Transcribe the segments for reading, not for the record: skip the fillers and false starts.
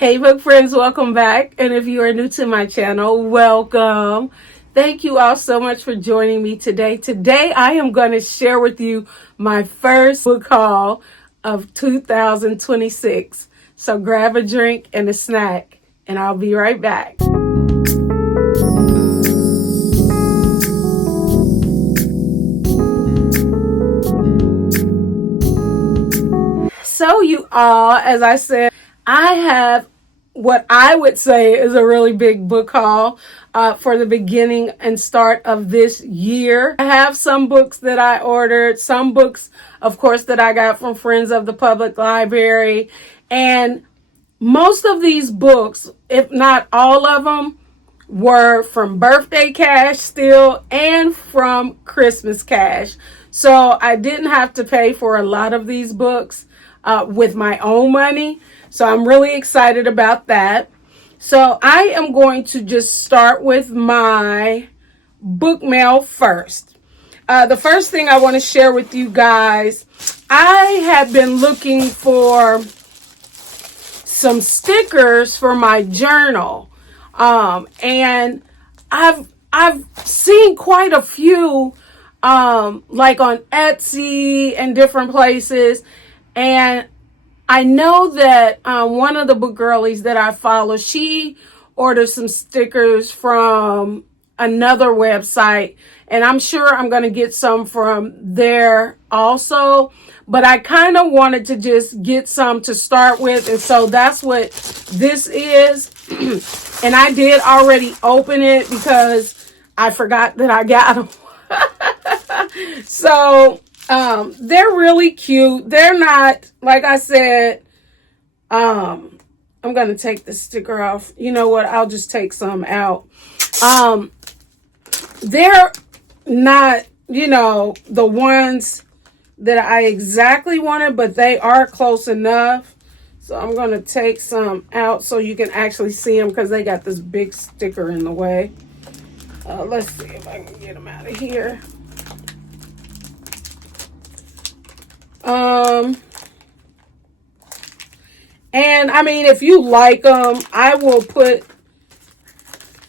Hey book friends, welcome back. And if you are new to my channel, welcome. Thank you all so much for joining me today. Today I am going to share with you my first book haul of 2026. So grab a drink and a snack and I'll be right back. So you all, as I said, I have what I would say is a really big book haul for the beginning and start of this year. I have some books that I ordered, some books, of course, that I got from Friends of the Public Library. And most of these books, if not all of them, were from birthday cash still and from Christmas cash. So I didn't have to pay for a lot of these books with my own money. So I'm really excited about that. So I am going to just start with my book mail first. The first thing I want to share with you guys, I have been looking for some stickers for my journal. And I've seen quite a few like on Etsy and different places. And I know that one of the book girlies that I follow, she ordered some stickers from another website, and I'm sure I'm going to get some from there also. But I kind of wanted to just get some to start with, and so that's what this is. And I did already open it because I forgot that I got them. So they're really cute. They're not, like I said, I'm going to take the sticker off. You know what? I'll just take some out. They're not, the ones that I exactly wanted, but they are close enough. So I'm going to take some out so you can actually see them because they got this big sticker in the way. Let's see if I can get them out of here. And I mean, if you like them, I will put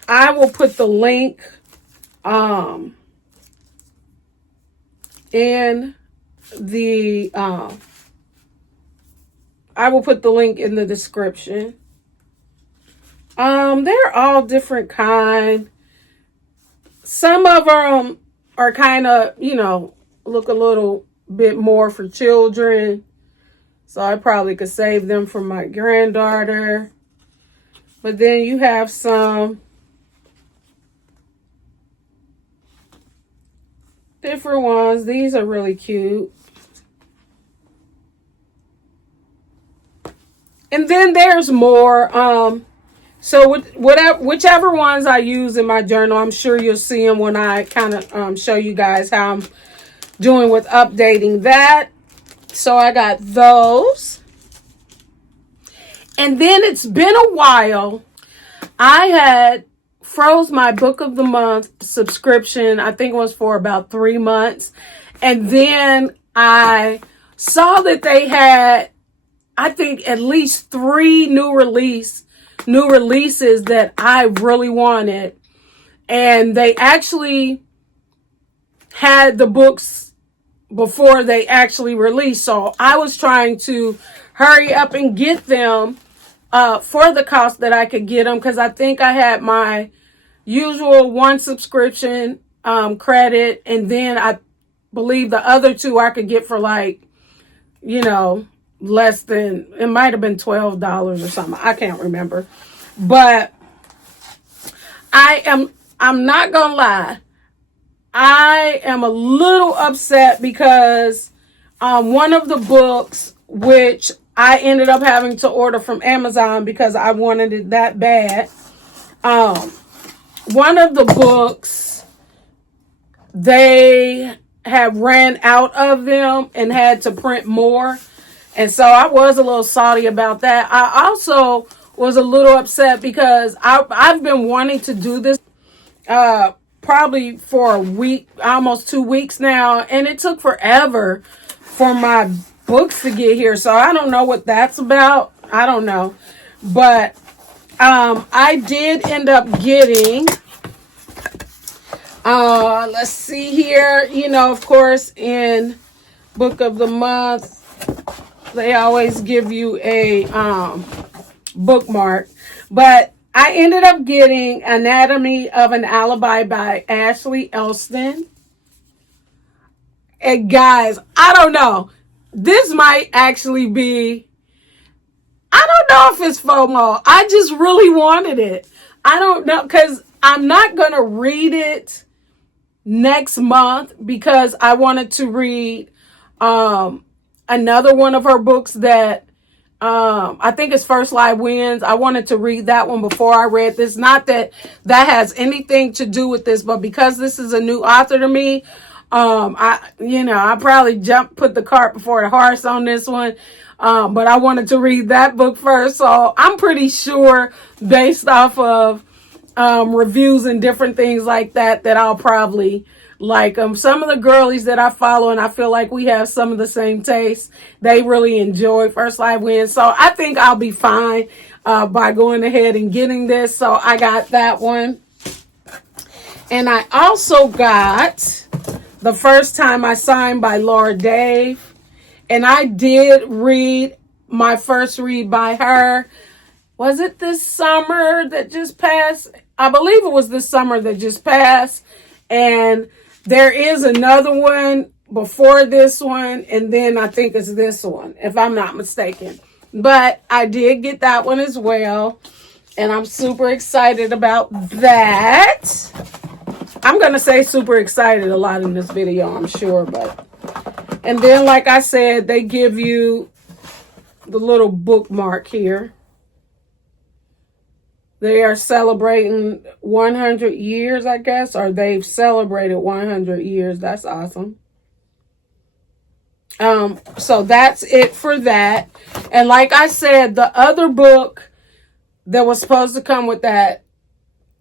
the link in the I will put the link in the description. They're all different kind. Some of them are kind of, look a little bit more for children. So I probably could save them for my granddaughter. But then you have some different ones. These are really cute. And then there's more. So whichever ones I use in my journal, I'm sure you'll see them when I kind of show you guys how I'm doing with updating that. So I got those. And then it's been a while. I had froze my book of the month subscription. I think it was for about 3 months. And then I saw that they had, I think, at least 3 new releases that I really wanted. And they actually had the books before they actually released. So I was trying to hurry up and get them for the cost that I could get them, because I think I had my usual 1 subscription credit, and then I believe the other 2 I could get for like, less than, it might have been $12 or something. I can't remember. But I'm not gonna lie, I am a little upset because one of the books, which I ended up having to order from Amazon because I wanted it that bad. One of the books, they had ran out of them and had to print more. And so I was a little salty about that. I also was a little upset because I've been wanting to do this probably for a week, almost 2 weeks now, and it took forever for my books to get here. So I don't know what that's about. I don't know. But I did end up getting, let's see here, you know, of course, in book of the month, they always give you a bookmark. But I ended up getting Anatomy of an Alibi by Ashley Elston. And guys, I don't know. This might actually be, I don't know if it's FOMO. I just really wanted it. I don't know, because I'm not going to read it next month because I wanted to read another one of her books that I think it's First Live Wins. I wanted to read that one before I read this. Not that that has anything to do with this, but because this is a new author to me, I probably put the cart before the horse on this one. But I wanted to read that book first. So I'm pretty sure based off of reviews and different things like that, that I'll probably like them. Some of the girlies that I follow, and I feel like we have some of the same tastes, they really enjoy First Live Wins. So I think I'll be fine by going ahead and getting this. So I got that one. And I also got The First Time I Signed by Laura Dave. And I did read my first read by her. Was it this summer that just passed? I believe it was this summer that just passed. And there is another one before this one. And then I think it's this one, if I'm not mistaken. But I did get that one as well. And I'm super excited about that. I'm going to say super excited a lot in this video, I'm sure. And then, like I said, they give you the little bookmark here. They are celebrating 100 years, I guess, or they've celebrated 100 years. That's awesome. So that's it for that. And like I said, the other book that was supposed to come with that,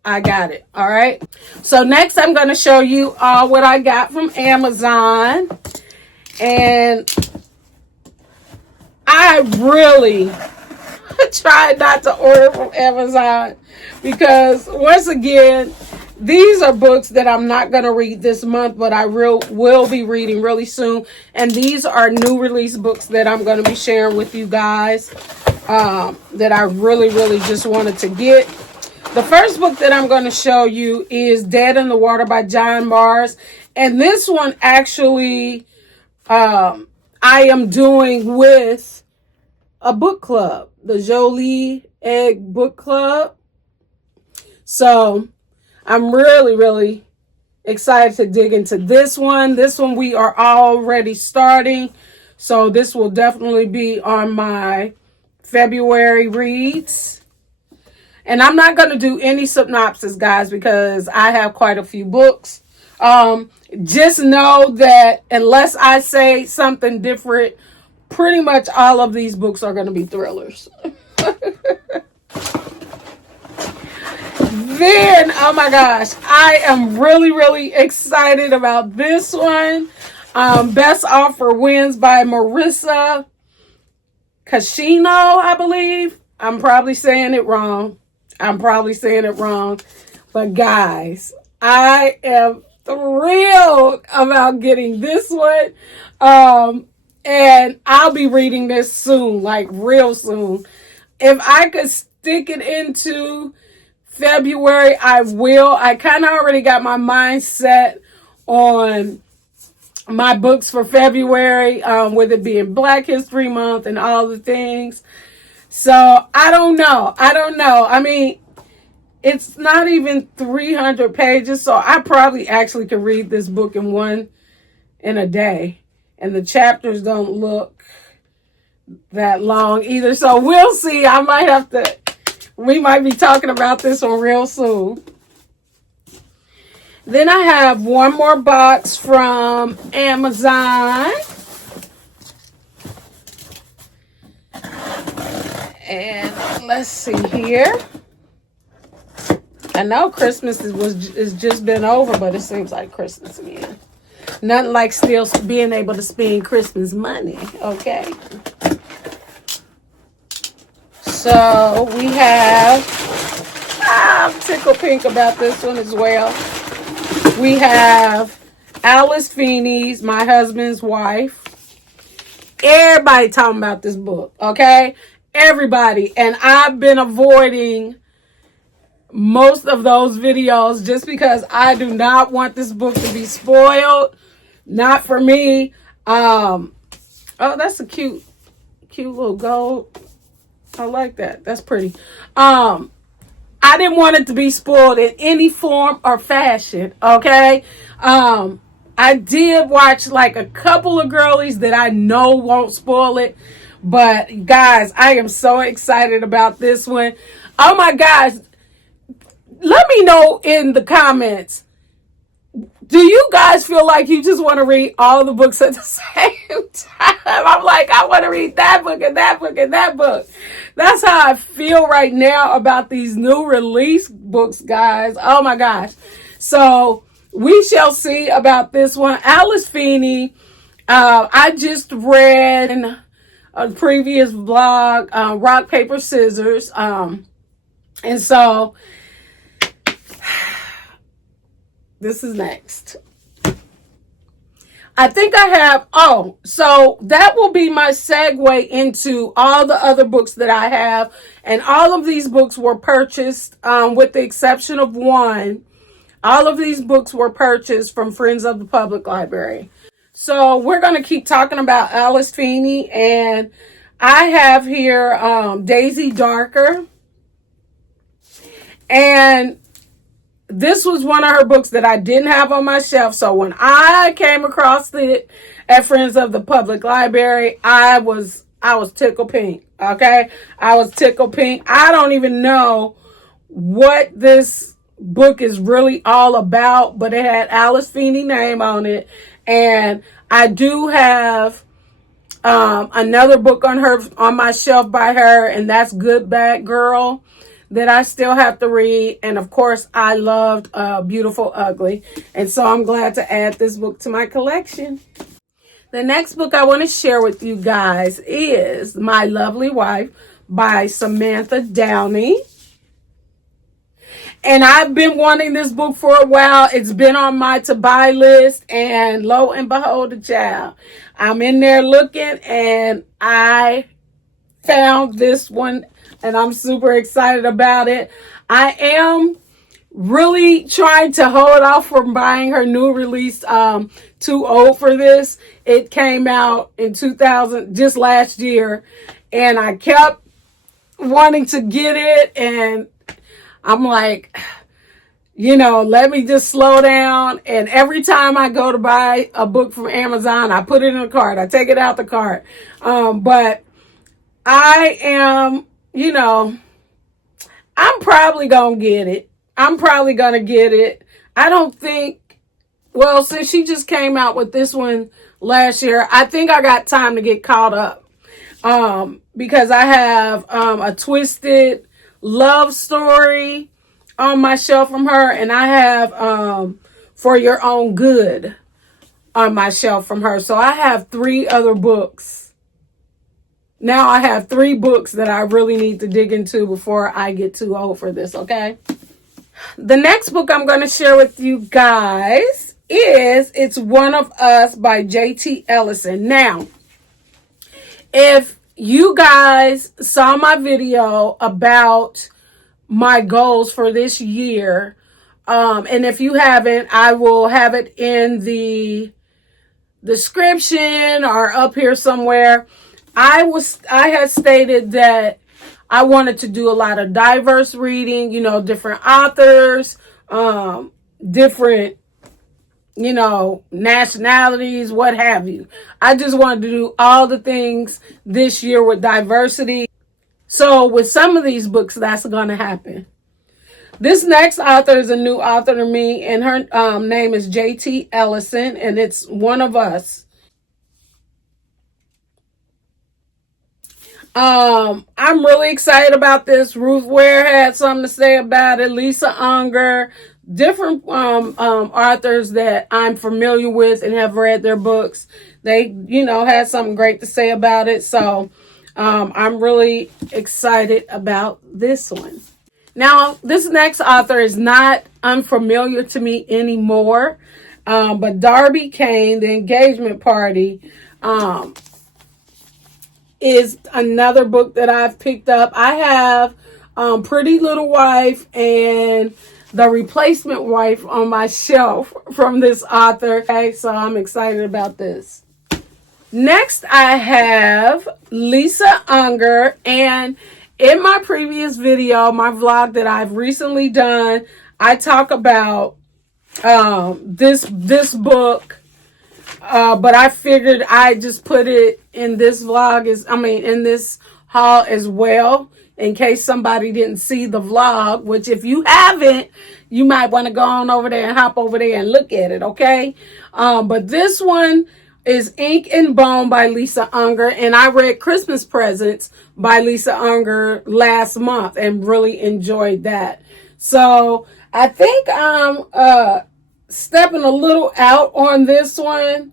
I got it. All right. So next I'm going to show you what I got from Amazon. And I really tried not to order from Amazon because, once again, these are books that I'm not going to read this month, but I will be reading really soon. And these are new release books that I'm going to be sharing with you guys that I really, really just wanted to get. The first book that I'm going to show you is Dead in the Water by John Mars. And this one actually I am doing with a book club, the Jolie Egg Book Club. So I'm really, really excited to dig into this one. This one we are already starting. So this will definitely be on my February reads. And I'm not going to do any synopsis, guys, because I have quite a few books. Just know that unless I say something different, pretty much all of these books are going to be thrillers. Then, oh my gosh, I am really, really excited about this one. Best Offer Wins by Marissa Cascino, I believe. I'm probably saying it wrong. But guys, I am thrilled about getting this one. And I'll be reading this soon, like real soon. If I could stick it into February, I will. I kind of already got my mind set on my books for February, with it being Black History Month and all the things. So I don't know. I mean, it's not even 300 pages, so I probably actually could read this book in a day. And the chapters don't look that long either. So we'll see. We might be talking about this one real soon. Then I have one more box from Amazon. And let's see here. I know Christmas is just been over, but it seems like Christmas again. Nothing like still being able to spend Christmas money, okay? So we have, I'm tickled pink about this one as well. We have Alice Feeney's My Husband's Wife. Everybody talking about this book, okay? Everybody. And I've been avoiding most of those videos just because I do not want this book to be spoiled. Not for me. Oh, that's a cute little gold. I like that. That's pretty. I didn't want it to be spoiled in any form or fashion, okay? I did watch like a couple of girlies that I know won't spoil it. But guys, I am so excited about this one. Oh my gosh. Let me know in the comments. Do you guys feel like you just want to read all the books at the same time? I'm like, I want to read that book and that book and that book. That's how I feel right now about these new release books, guys. Oh my gosh. So we shall see about this one. Alice Feeney. I just read in a previous vlog, Rock, Paper, Scissors. And so this is next. I think I have, so that will be my segue into all the other books that I have. And all of these books were purchased, with the exception of one. All of these books were purchased from Friends of the Public Library. So we're going to keep talking about Alice Feeney. And I have here Daisy Darker. And this was one of her books that I didn't have on my shelf. So when I came across it at Friends of the Public Library, I was tickled pink. Okay. I was tickled pink. I don't even know what this book is really all about, but it had Alice Feeney name on it. And I do have another book on my shelf by her, and that's Good Bad Girl, that I still have to read. And of course, I loved Beautiful Ugly. And so I'm glad to add this book to my collection. The next book I want to share with you guys is My Lovely Wife by Samantha Downey. And I've been wanting this book for a while. It's been on my to-buy list. And lo and behold, a child. I'm in there looking, and I found this one. And I'm super excited about it. I am really trying to hold off from buying her new release, Too Old for This. It came out in 2000, just last year. And I kept wanting to get it. And I'm like, let me just slow down. And every time I go to buy a book from Amazon, I put it in the cart. I take it out the cart. But I am, I'm probably going to get it. I don't think, since she just came out with this one last year, I think I got time to get caught up. Because I have a Twisted Love Story on my shelf from her, and I have For Your Own Good on my shelf from her. So I have 3 other books. Now I have 3 books that I really need to dig into before I get too old for this, okay? The next book I'm going to share with you guys is It's One of Us by J.T. Ellison. Now, if you guys saw my video about my goals for this year, and if you haven't, I will have it in the description or up here somewhere. I had stated that I wanted to do a lot of diverse reading, different authors, different, nationalities, what have you. I just wanted to do all the things this year with diversity. So with some of these books, that's going to happen. This next author is a new author to me, and her name is J.T. Ellison, and it's One of Us. I'm really excited about this. Ruth Ware had something to say about it. Lisa Unger, different authors that I'm familiar with and have read their books. They, had something great to say about it. So I'm really excited about this one. Now, this next author is not unfamiliar to me anymore, but Darby Kane, The Engagement Party, is another book that I've picked up. I have Pretty Little Wife and The Replacement Wife on my shelf from this author. Okay, so I'm excited about this. Next, I have Lisa Unger, and in my previous video, my vlog that I've recently done, I talk about this book, but I figured I just put it in this vlog, in this haul as well, in case somebody didn't see the vlog, which if you haven't, you might want to go on over there and hop over there and look at it, okay? But this one is Ink and Bone by Lisa Unger, and I read Christmas Presents by Lisa Unger last month and really enjoyed that. So I think I'm stepping a little out on this one.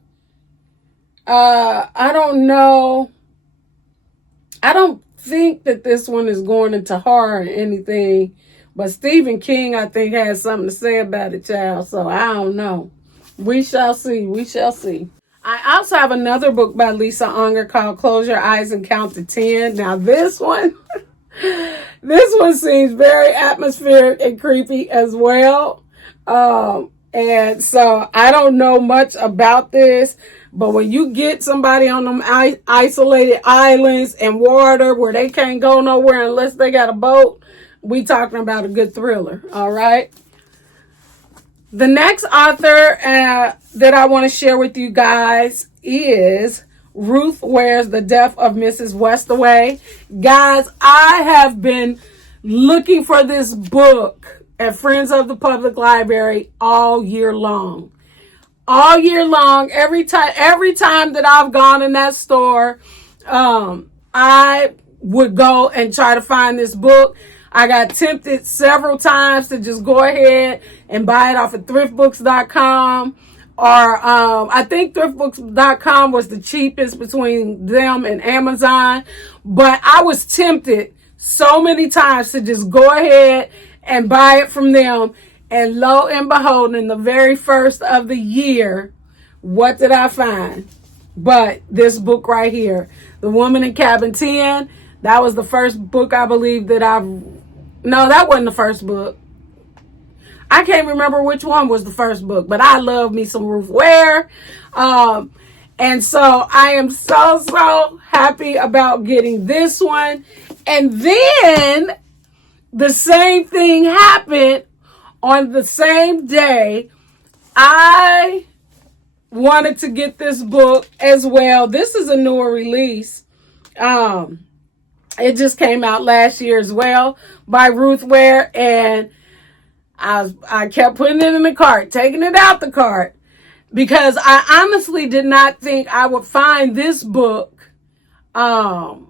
I don't know. I don't think that this one is going into horror or anything, but Stephen King, I think, has something to say about it, child. So I don't know. We shall see. We shall see. I also have another book by Lisa Unger called Close Your Eyes and Count to 10. Now this one, this one seems very atmospheric and creepy as well. And so I don't know much about this, but when you get somebody on them isolated islands and water where they can't go nowhere unless they got a boat, we talking about a good thriller. All right. The next author that I want to share with you guys is Ruth Ware's The Death of Mrs. Westaway. Guys, I have been looking for this book at Friends of the Public Library all year long. All year long, every time that I've gone in that store, I would go and try to find this book. I got tempted several times to just go ahead and buy it off of thriftbooks.com, or I think thriftbooks.com was the cheapest between them and Amazon, but I was tempted so many times to just go ahead and buy it from them. And lo and behold, in the very first of the year, what did I find? But this book right here, The Woman in Cabin 10. That was the first book I believe that no, that wasn't the first book. I can't remember which one was the first book, but I love me some Ruth Ware. And so I am so happy about getting this one. And then the same thing happened on the same day. I wanted to get this book as well. This is a newer release. It just came out last year as well by Ruth Ware, and I kept putting it in the cart, taking it out the cart, because I honestly did not think I would find this book. And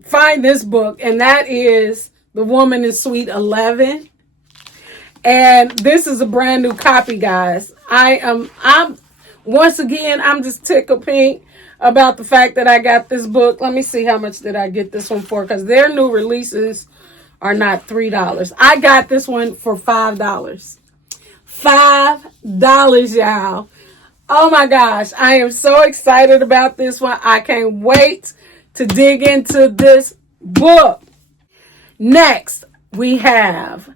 that is The Woman in Suite 11. And this is a brand new copy, guys. I'm once again, I'm just tickled pink about the fact that I got this book. Let me see how much did I get this one for, because their new releases are not $3. I got this one for $5. $5, y'all. Oh my gosh, I am so excited about this one. I can't wait to dig into this book. Next, we have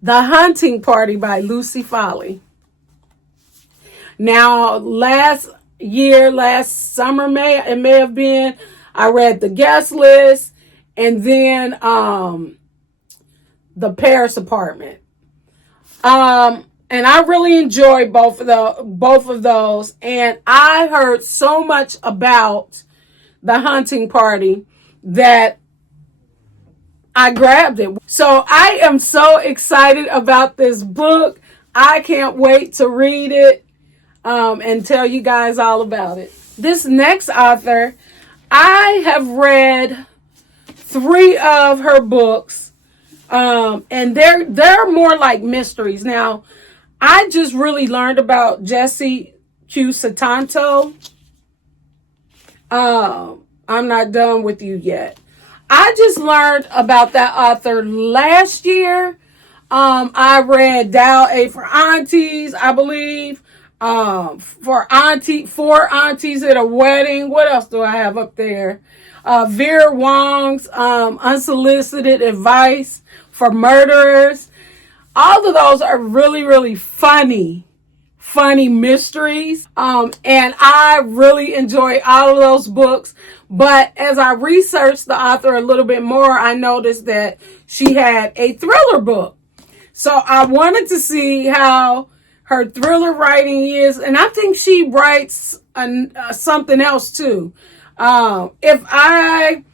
The Hunting Party by Lucy Foley. Now, last summer, it may have been, I read The Guest List and then The Paris Apartment. And I really enjoyed both of those. And I heard so much about The Hunting Party that I grabbed it. So I am so excited about this book. I can't wait to read it and tell you guys all about it. This next author, I have read 3 of her books, and they're more like mysteries. Now, I just really learned about Jessie Q. Satanto I'm not done with you yet. I just learned about that author last year. I read Dial A for Aunties, I believe. For aunties at a wedding. What else do I have up there? Vera Wong's Unsolicited Advice for Murderers. All of those are really, really funny mysteries. And I really enjoy all of those books. But as I researched the author a little bit more, I noticed that she had a thriller book. So I wanted to see how her thriller writing is. And I think she writes something else too. If I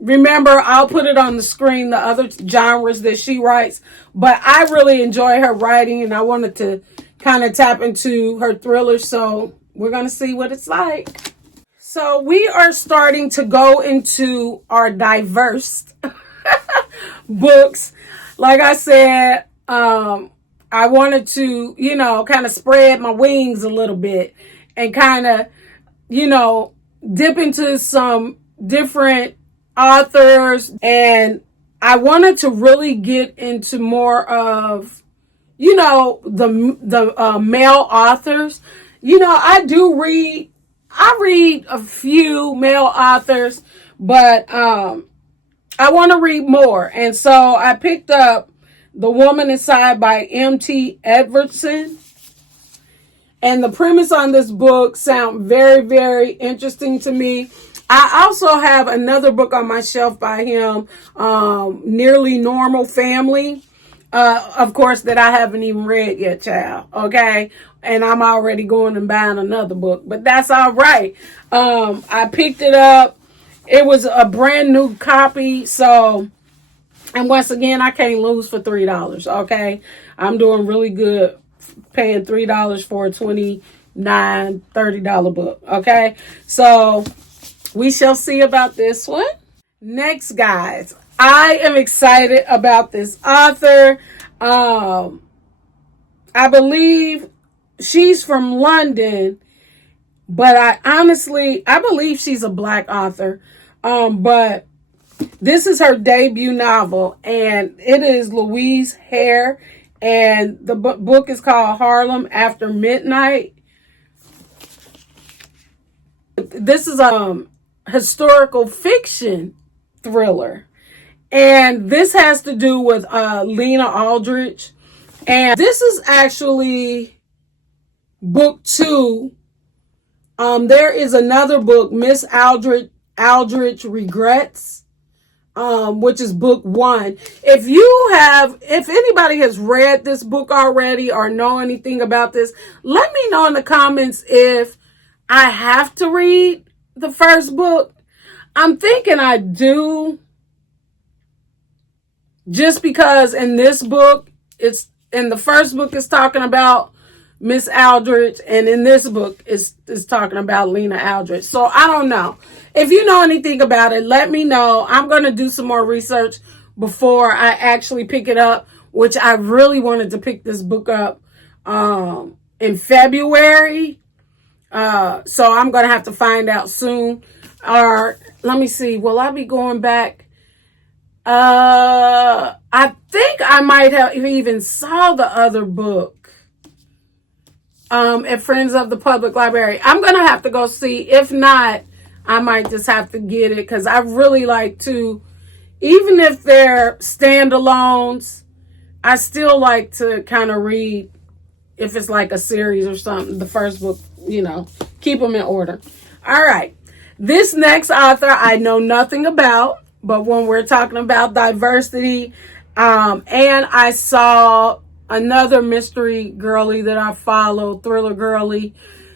remember, I'll put it on the screen, the other genres that she writes. But I really enjoy her writing, and I wanted to kind of tap into her thrillers. So we're going to see what it's like. So we are starting to go into our diverse books. Like I said, I wanted to, kind of spread my wings a little bit and kind of, dip into some different authors. And I wanted to really get into more of, the male authors. I read a few male authors, but I want to read more. And so I picked up The Woman Inside by M.T. Edwardson. And the premise on this book sounds very, very interesting to me. I also have another book on my shelf by him, Nearly Normal Family. Of course, that I haven't even read yet, child. Okay. And I'm already going and buying another book, but that's all right. I picked it up. It was a brand new copy. So, and once again, I can't lose for $3. Okay. I'm doing really good paying $3 for a $29-$30 book. Okay. So we shall see about this one. Next, guys, I am excited about this author. I believe she's from London, but I believe she's a Black author. But this is her debut novel, and it is Louise Hare, and the book is called Harlem After Midnight. This is a historical fiction thriller, and this has to do with Lena Aldrich. And this is actually book 2. There is another book, Miss Aldrich Regrets, which is book 1. If anybody has read this book already or know anything about this, let me know in the comments if I have to read the first book. I'm thinking I do, just because in this book, in the first book it's talking about Miss Aldrich, and in this book it's talking about Lena Aldrich. So I don't know. If you know anything about it, let me know. I'm going to do some more research before I actually pick it up, which I really wanted to pick this book up in February. So I'm going to have to find out soon. Or let me see. Will I be going back? I think I might have even saw the other book at Friends of the Public Library. I'm going to have to go see. If not, I might just have to get it, because I really like to, even if they're standalones, I still like to kind of read, if it's like a series or something, the first book, keep them in order. All right. This next author I know nothing about, but when we're talking about diversity, and I saw another mystery girly that I follow, thriller girly,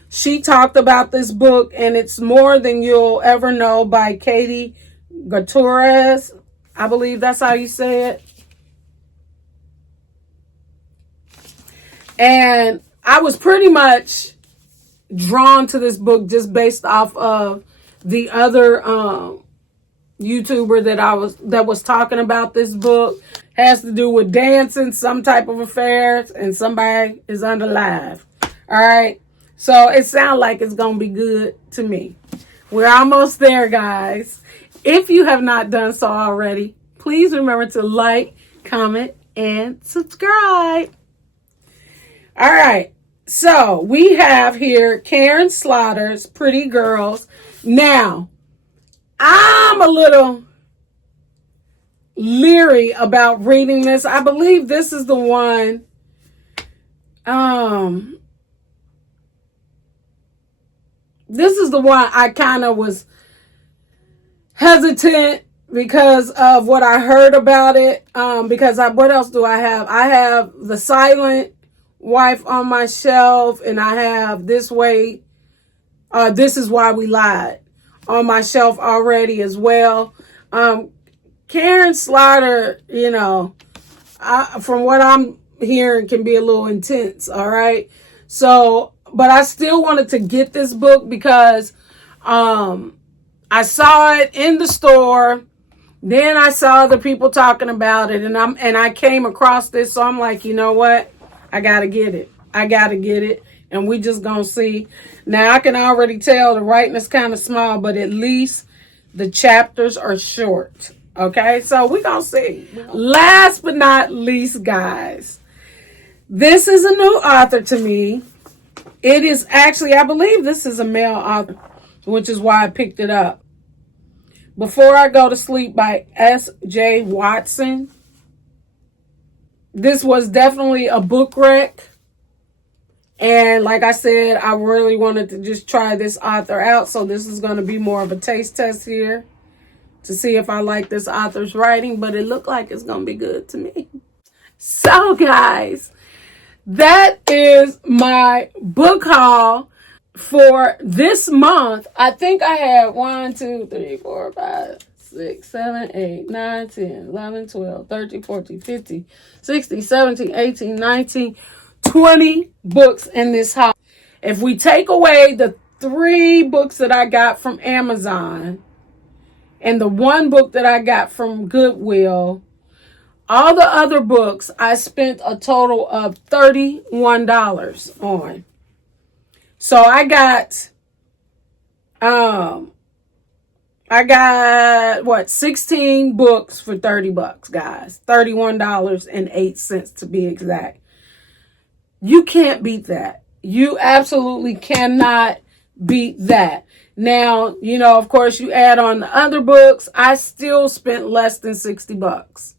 she talked about this book, and it's More Than You'll Ever Know by Katie Gutierrez. I believe that's how you say it. And I was pretty much drawn to this book just based off of the other YouTuber that was talking about this book. Has to do with dancing, some type of affairs, and somebody is unalive. All right. So it sounds like it's going to be good to me. We're almost there, guys. If you have not done so already, please remember to like, comment, and subscribe. All right. So we have here Karen Slaughter's Pretty Girls. Now, I'm a little leery about reading this. I believe this is the one. This is the one I kind of was hesitant because of what I heard about it. What else do I have? I have The Silent Wife on my shelf, and I have This Is Why We Lied on my shelf already as well. Karen Slaughter, from what I'm hearing, can be a little intense. All right. So, but I still wanted to get this book because I saw it in the store. Then I saw the people talking about it, and I came across this. So I'm like, you know what? I gotta get it. And we just gonna see. Now I can already tell the writing is kind of small, but at least the chapters are short. Okay, so we're gonna see. Last but not least, guys, this is a new author to me. It is actually, I believe this is a male author, which is why I picked it up. Before I Go to Sleep by S.J. Watson. This was definitely a book rec. And like I said, I really wanted to just try this author out. So this is going to be more of a taste test here to see if I like this author's writing. But it looked like it's going to be good to me. So guys, that is my book haul for this month. I think I had 1, 2, 3, 4, 5, 6, 7, 8, 9, 10, 11, 12, 13, 14, 15, 16, 17, 18, 19, 20 books in this haul. If we take away the 3 books that I got from Amazon and the 1 book that I got from Goodwill, all the other books I spent a total of $31 on. So I got 16 books for $30, guys. $31.08 to be exact. You can't beat that. You absolutely cannot beat that. Now, of course, you add on the other books, I still spent less than $60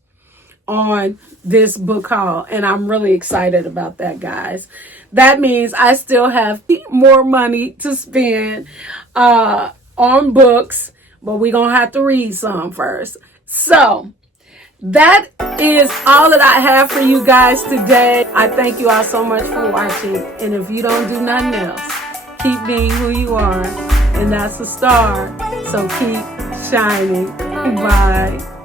on this book haul, and I'm really excited about that, guys. That means I still have more money to spend on books, but we're gonna have to read some first. So that is all that I have for you guys today. I thank you all so much for watching, and if you don't do nothing else, keep being who you are, and that's a star. So keep shining. Bye.